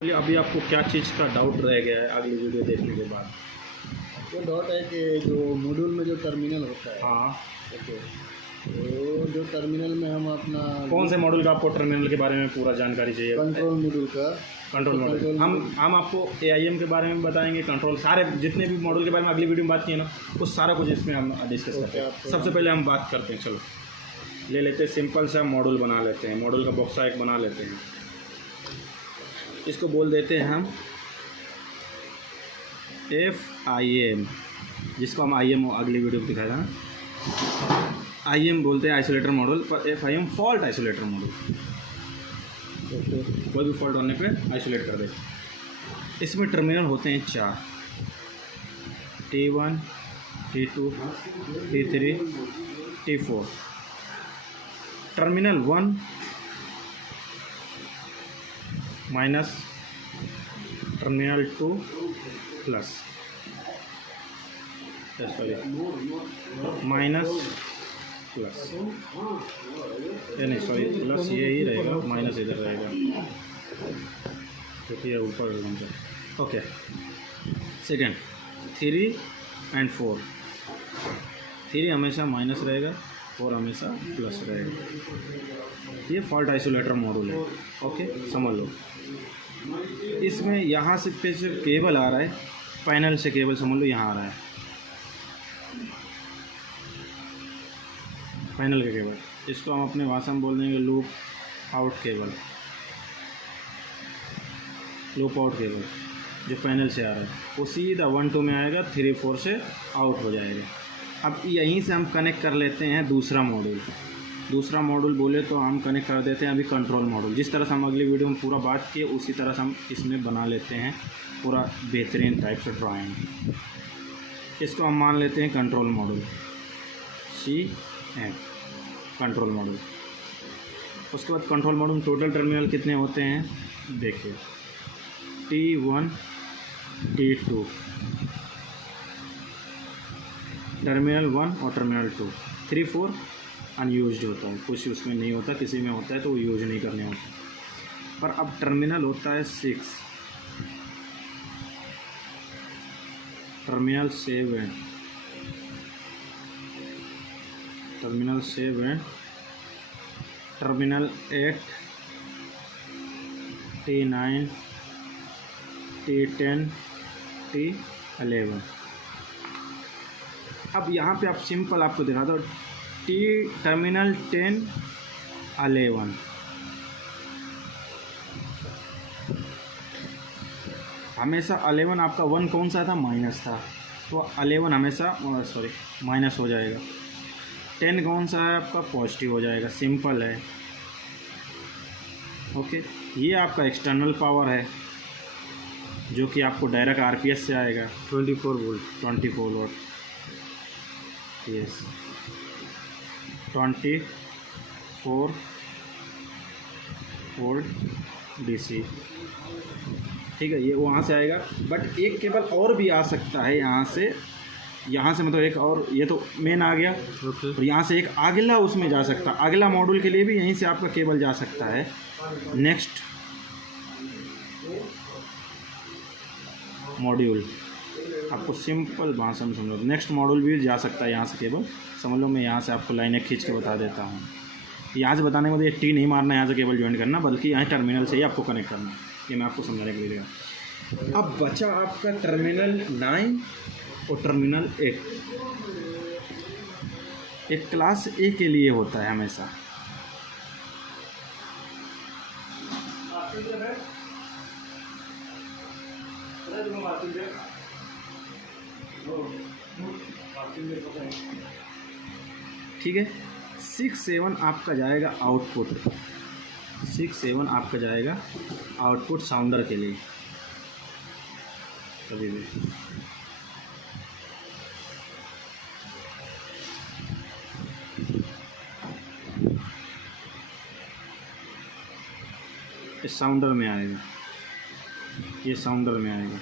चलिए, अभी आपको क्या चीज़ का डाउट रह गया है अगली वीडियो देखने के बाद? ये डाउट है कि जो मॉड्यूल में जो टर्मिनल होता है, हाँ, ओके, तो जो टर्मिनल में हम अपना कौन से मॉड्यूल का आपको टर्मिनल के बारे में पूरा जानकारी चाहिए? कंट्रोल मॉड्यूल का कंट्रोल मॉड्यूल हम आपको एआईएम के बारे में बताएंगे। कंट्रोल सारे जितने भी मॉड्यूल के बारे में अगली वीडियो में बात किए ना, वो सारा कुछ इसमें हम डिस्कस करते हैं। सबसे पहले हम बात करते हैं, चलो ले लेते हैं, सिंपल सा मॉड्यूल बना लेते हैं। मॉड्यूल का बॉक्सा एक बना लेते हैं, इसको बोल देते हैं हम FIM, जिसको हम IM अगली वीडियो में दिखाया था। IM बोलते हैं आइसोलेटर मॉडल, पर FIM फॉल्ट आइसोलेटर मॉडल। कोई भी फॉल्ट होने पे आइसोलेट कर दे। इसमें टर्मिनल होते हैं 4, T1, T2, T3, T4। Terminal 1 minus, terminal 2 plus, sorry minus plus, ये नहीं सॉरी प्लस ये ही रहेगा, माइनस इधर रहेगा क्योंकि ये ऊपर है। Okay, second 3 and 4। 3 हमेशा माइनस रहेगा, 4 हमेशा प्लस रहेगा। ये फॉल्ट आइसोलेटर मॉड्यूल है। ओके, समझ लो। इसमें यहाँ से पे जो केबल आ रहा है, पैनल से केबल समझ लो यहाँ आ रहा है, पैनल का केबल। इसको हम अपने भाषा में बोल देंगे loop out cable. Loop out cable जो पैनल से आ रहा है वो सीधा 1-2 में आएगा, 3-4 से आउट हो जाएगा। अब यहीं से हम कनेक्ट कर लेते हैं दूसरा मॉड्यूल। दूसरा मॉड्यूल बोले तो हम कनेक्ट कर देते हैं अभी कंट्रोल मॉड्यूल। जिस तरह से हम अगली वीडियो में पूरा बात किए उसी तरह से हम इसमें बना लेते हैं पूरा बेहतरीन टाइप से ड्राइंग। इसको हम मान लेते हैं control module, CM control module. उसके बाद कंट्रोल मॉड्यूल में टोटल टर्मिनल कितने होते हैं देखिए, T1, T2, टर्मिनल 1 और टर्मिनल 2, 3-4 अनयूज्ड होता है, कुछ उसमें नहीं होता, किसी में होता है तो वो यूज नहीं करने होता। पर अब टर्मिनल होता है 6, terminal 7, terminal 7, terminal 8, T9, T10, T11। अब यहाँ पे आप सिंपल आपको दिखा दो, टर्मिनल 10, 11। हमेशा 11 आपका 1 कौन सा था, माइनस था, तो 11 हमेशा सॉरी माइनस हो जाएगा। 10 कौन सा है आपका, पॉजिटिव हो जाएगा। सिंपल है। ओके, ये आपका एक्सटर्नल पावर है जो कि आपको डायरेक्ट RPS से आएगा, 24 वोल्ट। Yes, 24 volt DC। ठीक है, ये वहाँ से आएगा। बट एक केबल और भी आ सकता है यहाँ से मतलब एक और, ये तो मेन आ गया। और यहाँ से एक अगला उसमें जा सकता है, अगला मॉड्यूल के लिए भी यहीं से आपका केबल जा सकता है। नेक्स्ट मॉड्यूल आपको सिंपल भाषा में समझो, नेक्स्ट मॉड्यूल भी जा सकता है यहाँ से केबल, समझ लो। मैं यहाँ से आपको लाइनें खींच के बता देता हूँ। यहाँ से बताने के बाद ये T नहीं मारना, यहाँ से केबल ज्वाइन करना, बल्कि यहाँ टर्मिनल से ही आपको कनेक्ट करना। ये मैं आपको समझाने के लिए। अब बचा आपका टर्मिनल 9 और टर्मिनल 8। एक क्लास A के लिए होता है हमेशा। ठीक है, 6-7 आपका जाएगा आउटपुट, 6-7 आपका जाएगा आउटपुट साउंडर के लिए। कभी भी इस साउंडर में आएगा, ये साउंडर में आएगा।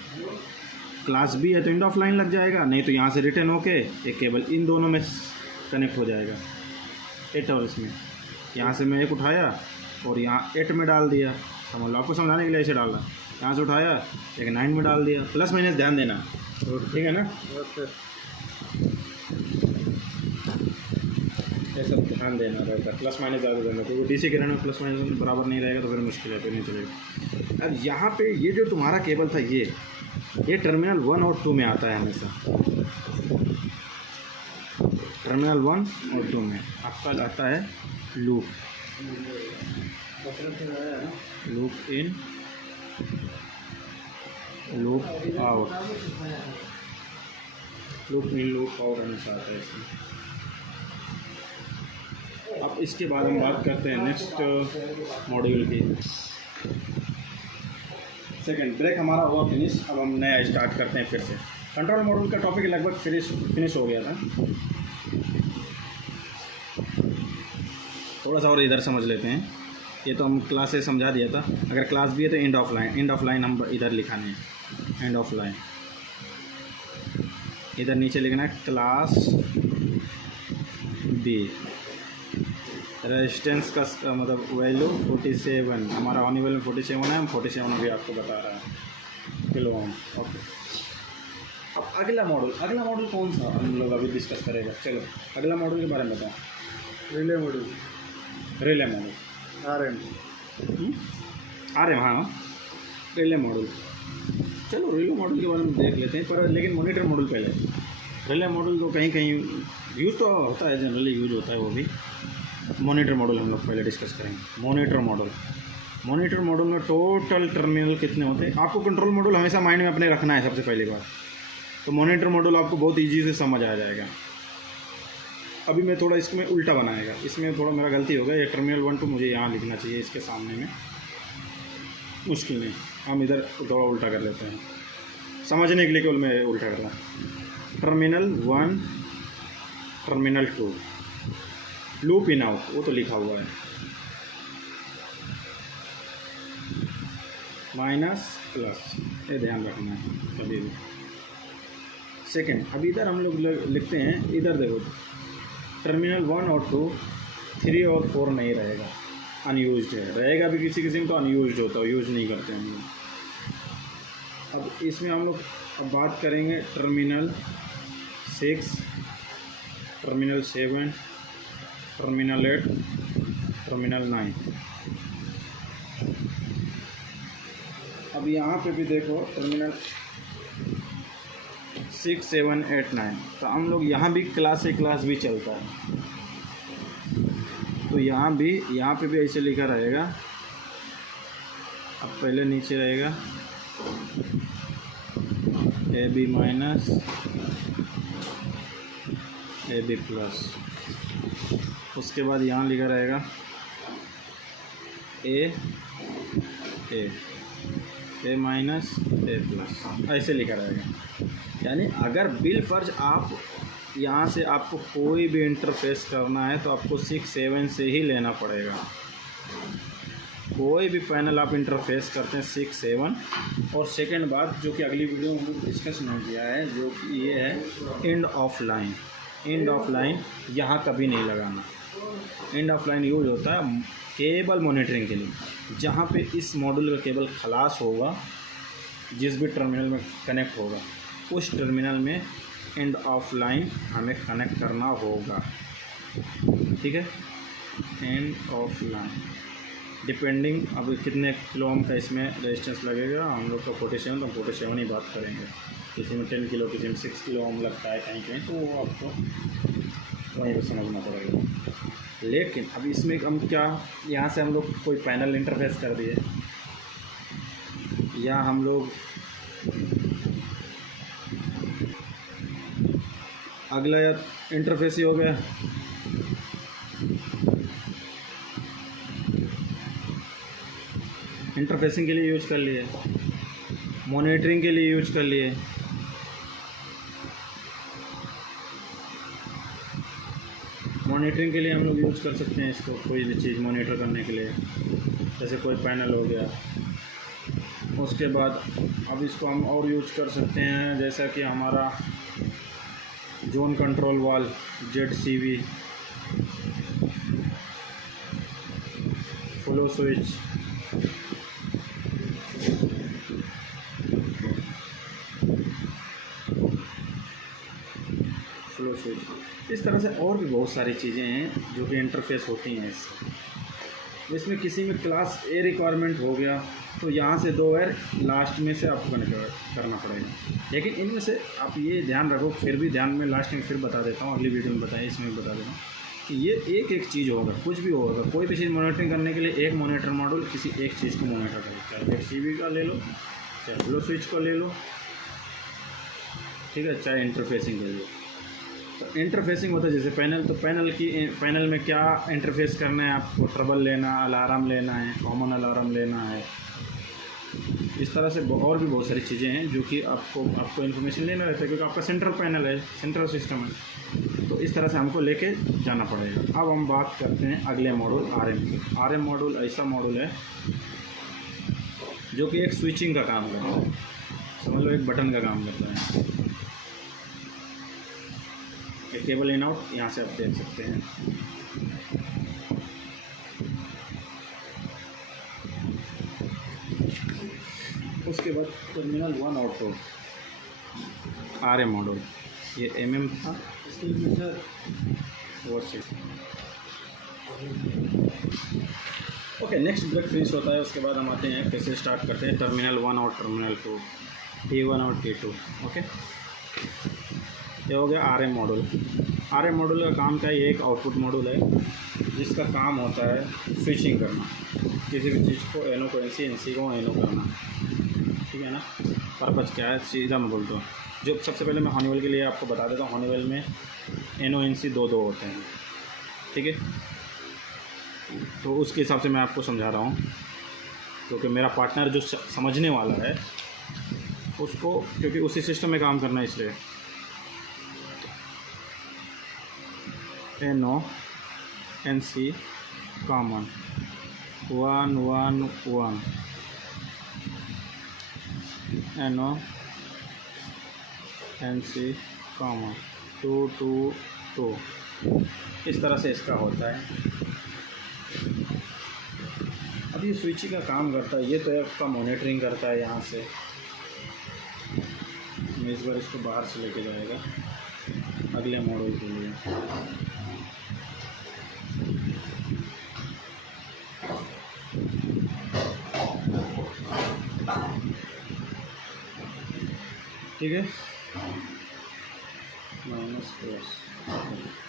क्लास B है तो एंड ऑफ लाइन लग जाएगा, नहीं तो यहाँ से रिटर्न होके एक केबल इन दोनों में कनेक्ट हो जाएगा। 8 और इसमें यहाँ से मैं एक उठाया और यहाँ 8 में डाल दिया, समझ लो, आपको समझाने के लिए ऐसे डाल रहा। यहाँ से उठाया एक 9 में डाल दिया, प्लस माइनस ध्यान देना, ठीक है ना। ओके। ये सब ध्यान देना रहता है, प्लस माइनस ज़्यादा देना, क्योंकि डीसी करंट में प्लस माइनस बराबर नहीं रहेगा तो फिर मुश्किल है, फिर नहीं चलेगा। अब यहाँ पे ये जो तुम्हारा केबल था ये टर्मिनल 1 और 2 में आता है हमेशा। टर्मिनल 1 और 2 में आपका आता है loop, loop in loop out, loop in loop out हमेशा आता है इसमें। अब इसके बाद हम बात करते हैं नेक्स्ट मॉड्यूल की। सेकंड ब्रेक हमारा हुआ फिनिश, अब हम नया स्टार्ट करते हैं फिर से। कंट्रोल मॉड्यूल का टॉपिक लगभग फिनिश हो गया था, थोड़ा सा और इधर समझ लेते हैं। ये तो हम क्लास से समझा दिया था, अगर क्लास भी है तो एंड ऑफ लाइन हम इधर लिखाने हैं, एंड ऑफ लाइन इधर नीचे लिखना है क्लास बी। रेजिस्टेंस का मतलब वैल्यू 47, हमारा ऑन वैल्यू 47 है, हम 47 भी आपको बता रहा है किलो ओम। ओके, अब अगला मॉडल कौन सा हम लोग अभी डिस्कस करेगा। चलो अगला मॉडल के बारे में बताओ। रिले मॉड्यूल, आरएम, हाँ रिले मॉडल। चलो रिले मॉडल के बारे में देख लेते हैं, पर लेकिन मॉनिटर मॉडल पहले। रिले मॉडल तो कहीं कहीं यूज़ तो होता है, जनरली यूज होता है वो भी। मॉनिटर मॉडल हम लोग पहले डिस्कस करेंगे। मॉनिटर मॉडल में टोटल टर्मिनल कितने होते हैं, आपको कंट्रोल मॉडल हमेशा माइंड में अपने रखना है सबसे पहली बात। तो मॉनिटर मॉडल आपको बहुत ईजी से समझ आ जाएगा। अभी मैं थोड़ा इसमें उल्टा बनाएगा, इसमें थोड़ा मेरा गलती हो गया। ये टर्मिनल 1 2 मुझे यहाँ लिखना चाहिए, इसके सामने में मुश्किल नहीं, हम इधर थोड़ा उल्टा कर लेते हैं समझने के लिए, केवल मैं उल्टा कर रहा हूँ। Terminal 1 terminal 2 loop in out, वो तो लिखा हुआ है, माइनस प्लस, ये ध्यान रखना है कभी भी। सेकंड, अब इधर हम लोग लिखते हैं, इधर देखो टर्मिनल 1 और 2 3 और 4 नहीं रहेगा, अनयूज्ड है। रहेगा भी किसी किसी में तो अनयूज्ड होता है, यूज नहीं करते हम लोग। अब इसमें हम लोग अब बात करेंगे टर्मिनल 6, टर्मिनल 7, टर्मिनल 8, टर्मिनल 9। अब यहाँ पे भी देखो टर्मिनल 6 7 8 9, तो हम लोग यहाँ भी क्लास भी चलता है, तो यहाँ पे भी ऐसे लिखा रहेगा। अब पहले नीचे रहेगा AB माइनस AB प्लस, उसके बाद यहाँ लिखा रहेगा A माइनस A प्लस, ऐसे लिखा रहेगा। यानी अगर बिल फर्ज आप यहाँ से आपको कोई भी इंटरफेस करना है तो आपको 6 7 से ही लेना पड़ेगा। कोई भी पैनल आप इंटरफेस करते हैं 6 7। और सेकंड बात जो कि अगली वीडियो में हम लोग डिस्कस नहीं किया है, जो कि ये है end of line. End of line यहाँ कभी नहीं लगाना। एंड ऑफ लाइन यूज होता है केबल मॉनिटरिंग के लिए, जहाँ पे इस मॉड्यूल का केबल खलास होगा, जिस भी टर्मिनल में कनेक्ट होगा उस टर्मिनल में एंड ऑफ लाइन हमें कनेक्ट करना होगा, ठीक है। एंड ऑफ लाइन डिपेंडिंग अब कितने किलो ओम का इसमें रेजिस्टेंस लगेगा। हम लोग का 47, तो 47 ही बात करेंगे। किसी में 10 किलो, किसी में 6 किलो ओम लगता है कहीं कहीं, तो वो आपको वहीं पर समझना पड़ेगा। लेकिन अब इसमें हम क्या, यहाँ से हम लोग कोई पैनल इंटरफेस कर दिए, या हम लोग अगला या इंटरफेस ही हो गया, इंटरफेसिंग के लिए यूज कर लिए, मॉनिटरिंग के लिए यूज कर लिए। मॉनिटरिंग के लिए हम लोग यूज़ कर सकते हैं इसको, कोई भी चीज़ मॉनिटर करने के लिए, जैसे कोई पैनल हो गया। उसके बाद अब इसको हम और यूज कर सकते हैं, जैसा कि हमारा जोन कंट्रोल वाल ZCV, फ्लो स्विच, स्विच। इस तरह से और भी बहुत सारी चीज़ें हैं जो कि इंटरफेस होती हैं इसमें किसी में क्लास ए रिक्वायरमेंट हो गया तो यहाँ से 2 वायर लास्ट में से आपको कनेक्ट करना पड़ेगा। लेकिन इनमें से आप ये ध्यान रखो, फिर भी ध्यान में लास्ट में फिर बता देता हूँ, अगली वीडियो में बताएं, इसमें भी बता देता हूँ कि ये एक एक चीज़ होगा, कुछ भी होगा, कोई भी चीज़ मॉनिटरिंग करने के लिए एक मॉनिटर मॉड्यूल किसी एक चीज़ को मॉनिटर करे, चाहे सीवी का ले लो, चाहे फ्लो स्विच को ले लो, ठीक है, चाहे इंटरफेसिंग ले लो। तो इंटरफेसिंग होता है जैसे पैनल, तो पैनल में क्या इंटरफेस करना है आपको, ट्रबल लेना, अलार्म लेना है, कॉमन अलार्म लेना है, इस तरह से और भी बहुत सारी चीज़ें हैं जो कि आपको इन्फॉर्मेशन लेना रहता है, क्योंकि आपका सेंट्रल पैनल है, सेंट्रल सिस्टम है, तो इस तरह से हमको लेके जाना पड़ेगा। अब हम बात करते हैं अगले मॉड्यूल आरएम मॉड्यूल ऐसा मॉड्यूल है जो कि एक स्विचिंग का काम करता है, समझ लो एक बटन का काम करता है। ये केबल इन आउट यहाँ से आप देख सकते हैं। उसके बाद टर्मिनल 1 और 2 आरएम मॉड्यूल, ये एमएम था और से। ओके, नेक्स्ट ब्रेक फिनिश होता है, उसके बाद हम आते हैं फिर से स्टार्ट करते हैं टर्मिनल 1 और टर्मिनल 2, T1 और T2। ओके, ये हो गया आरएम मॉड्यूल। आरएम मॉड्यूल का काम क्या है, ये एक आउटपुट मॉड्यूल है जिसका काम होता है स्विचिंग करना, किसी भी चीज़ को एनो को एनसी, एनसी को एनो करना, ठीक है ना। पर्पज़ क्या है, सीधा मैं बोलता हूँ। जो सबसे पहले मैं हॉनीवेल के लिए आपको बता देता हूँ, हॉनीवेल में एनो एनसी 2 होते हैं, ठीक है। तो उसके हिसाब से मैं आपको समझा रहा हूँ, क्योंकि मेरा पार्टनर जो समझने वाला है उसको, क्योंकि उसी सिस्टम में काम करना है, इसलिए एनो एनसी कॉमन 1 1 1, एनो एनसी कॉमन 2 2 2, इस तरह से इसका होता है। अब ये स्विचिंग का काम करता है, ये तो आपका मॉनिटरिंग करता है यहाँ से। मैं इस बार इसको बाहर से लेके जाएगा अगले मॉड्यूल के लिए। ठीक है, माइनस प्लस,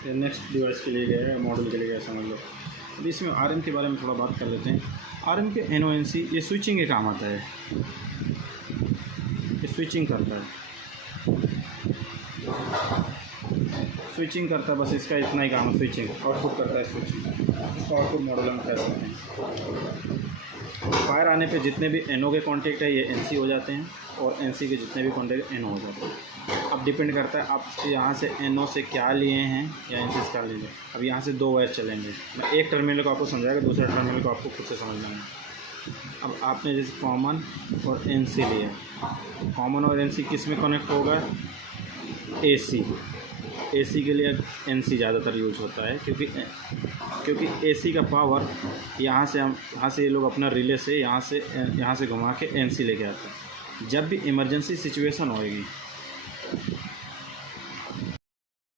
ये नेक्स्ट डिवाइस के लिए गया है, मॉडल के लिए गया, समझ लो। अब इसमें आरएम के बारे में थोड़ा बात कर लेते हैं। आरएम के एनओएनसी ये स्विचिंग के काम आता है, ये स्विचिंग करता है, स्विचिंग करता है, बस इसका इतना ही काम है, स्विचिंग आउटपुट करता है, स्विचिंग, इसको आउटपुट मॉडल में कह सकते हैं। फायर आने पे जितने भी एनओ के कॉन्टेक्ट है ये एनसी हो जाते हैं, और एनसी के जितने भी कॉन्टेक्ट एनओ हो जाते हैं। अब डिपेंड करता है आप यहाँ से एनओ से क्या लिए हैं या एनसी से क्या लिए हैं। अब यहाँ से 2 वायर चलेंगे, मैं एक टर्मिनल को आपको समझाएगा, दूसरा टर्मिनल को आपको खुद से समझना है। अब आपने जैसे कॉमन और एनसी लिया, कॉमन और एनसी किस में कनेक्ट होगा, एसी। एसी के लिए एनसी ज़्यादातर यूज होता है, क्योंकि एसी का पावर यहाँ से ये लोग अपना रिले से यहाँ से घुमा के एनसी लेके आते हैं। जब भी इमरजेंसी सिचुएशन होएगी,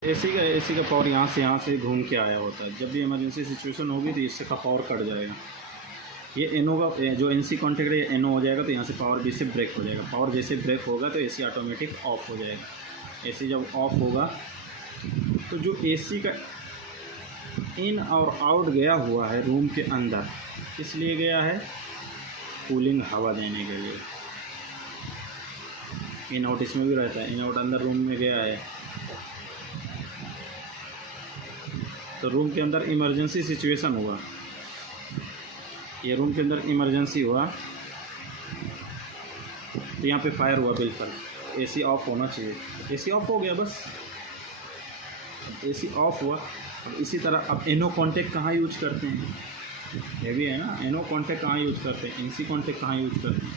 एसी का पावर यहाँ से घूम के आया होता है। जब भी इमरजेंसी सिचुएशन होगी तो इससे का पावर कट जाएगा। ये एनो का जो एनसी कॉन्टेक्ट है ये एनो हो जाएगा, तो यहाँ से पावर भी से ब्रेक हो जाएगा। पावर जैसे ब्रेक होगा तो एसी ऑटोमेटिक ऑफ हो जाएगा। एसी जब ऑफ होगा तो जो एसी का इन और आउट गया हुआ है रूम के अंदर, किस लिए गया है, कूलिंग हवा देने के लिए। इन आउट इसमें भी रहता है, इन आउट अंदर रूम में गया है, तो रूम के अंदर इमरजेंसी सिचुएशन हुआ, ये रूम के अंदर इमरजेंसी हुआ तो यहाँ पे फायर हुआ, बिल्कुल एसी ऑफ होना चाहिए। एसी ऑफ हो गया, बस एसी ऑफ हुआ। अब इसी तरह अब एनो कॉन्टेक्ट कहाँ यूज करते हैं, ये भी है ना, एनो कॉन्टेक्ट कहाँ यूज करते हैं, एनसी कॉन्टेक्ट कहाँ यूज करते हैं।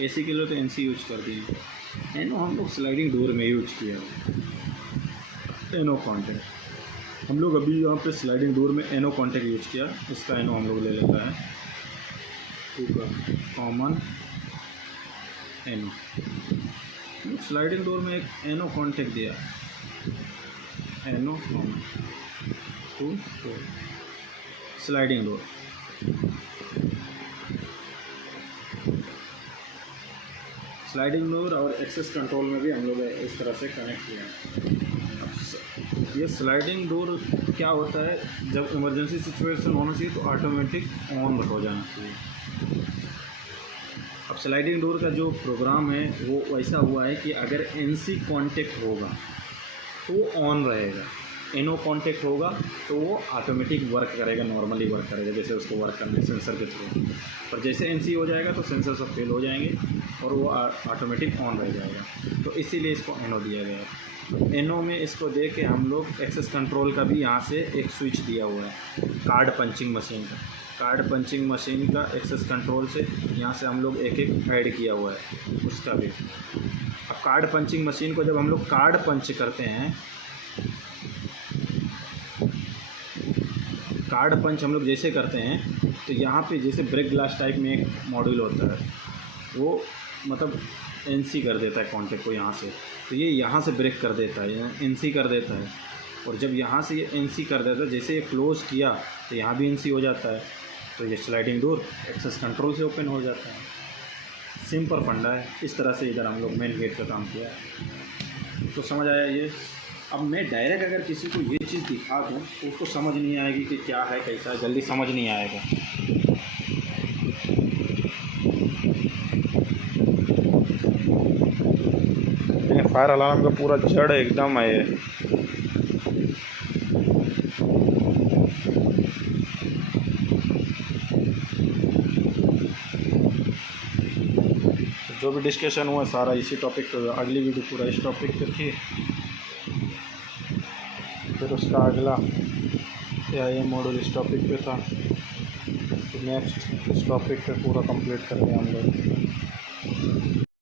एसी के लिए तो एनसी यूज कर दिए, एनो हम लोग स्लाइडिंग डोर में यूज किया। एनो कॉन्टेक्ट हम लोग अभी यहाँ पे स्लाइडिंग डोर में एनो कॉन्टेक्ट यूज किया, इसका एनो हम लोग ले लेता है 2 का कॉमन एनो। स्लाइडिंग डोर में एक एनो कॉन्टेक्ट दिया, NO 2 4 sliding door. Sliding door और एक्सेस कंट्रोल में भी हम लोग इस तरह से कनेक्ट किया है। ये स्लाइडिंग डोर क्या होता है, जब इमरजेंसी सिचुएशन होना चाहिए तो ऑटोमेटिक ऑन हो जाना चाहिए। अब स्लाइडिंग डोर का जो प्रोग्राम है वो वैसा हुआ है कि अगर NC कांटेक्ट होगा तो वो ऑन रहेगा, NO कांटेक्ट होगा तो वो ऑटोमेटिक वर्क करेगा, नॉर्मली वर्क करेगा जैसे उसको वर्क करने सेंसर के थ्रू। पर जैसे NC हो जाएगा तो सेंसर सब फेल हो जाएंगे और वो ऑटोमेटिक ऑन रह जाएगा। तो इसीलिए इसको NO दिया गया है। तो NO में इसको दे के हम लोग एक्सेस कंट्रोल का भी यहाँ से एक स्विच दिया हुआ है, कार्ड पंचिंग मशीन का। कार्ड पंचिंग मशीन का एक्सेस कंट्रोल से यहाँ से हम लोग एक एक ऐड किया हुआ है उसका भी। अब कार्ड पंचिंग मशीन को जब हम लोग कार्ड पंच करते हैं, कार्ड पंच हम लोग जैसे करते हैं तो यहाँ पे जैसे ब्रेक ग्लास टाइप में एक मॉड्यूल होता है, वो मतलब NC कर देता है कॉन्टेक्ट को यहाँ से, तो ये यहाँ से ब्रेक कर देता है, NC कर देता है। और जब यहाँ से ये NC कर देता है, जैसे ये क्लोज़ किया तो यहाँ भी NC हो जाता है, तो ये स्लाइडिंग डोर एक्सेस कंट्रोल से ओपन हो जाता है। सिंपल फंडा है। इस तरह से इधर हम लोग मेन गेट का काम किया है। तो समझ आया ये। अब मैं डायरेक्ट अगर किसी को ये चीज़ दिखा दूँ तो उसको समझ नहीं आएगी कि क्या है कैसा है, जल्दी समझ नहीं आएगा। फायर अलार्म का पूरा जड़ एकदम है ये। जो भी डिस्कशन हुआ सारा इसी टॉपिक पे, अगली वीडियो पूरा इस टॉपिक पे थी, फिर उसका अगला ये मॉड्यूल इस टॉपिक पे था, तो नेक्स्ट इस टॉपिक पे पूरा कंप्लीट कर लिया हम लोग।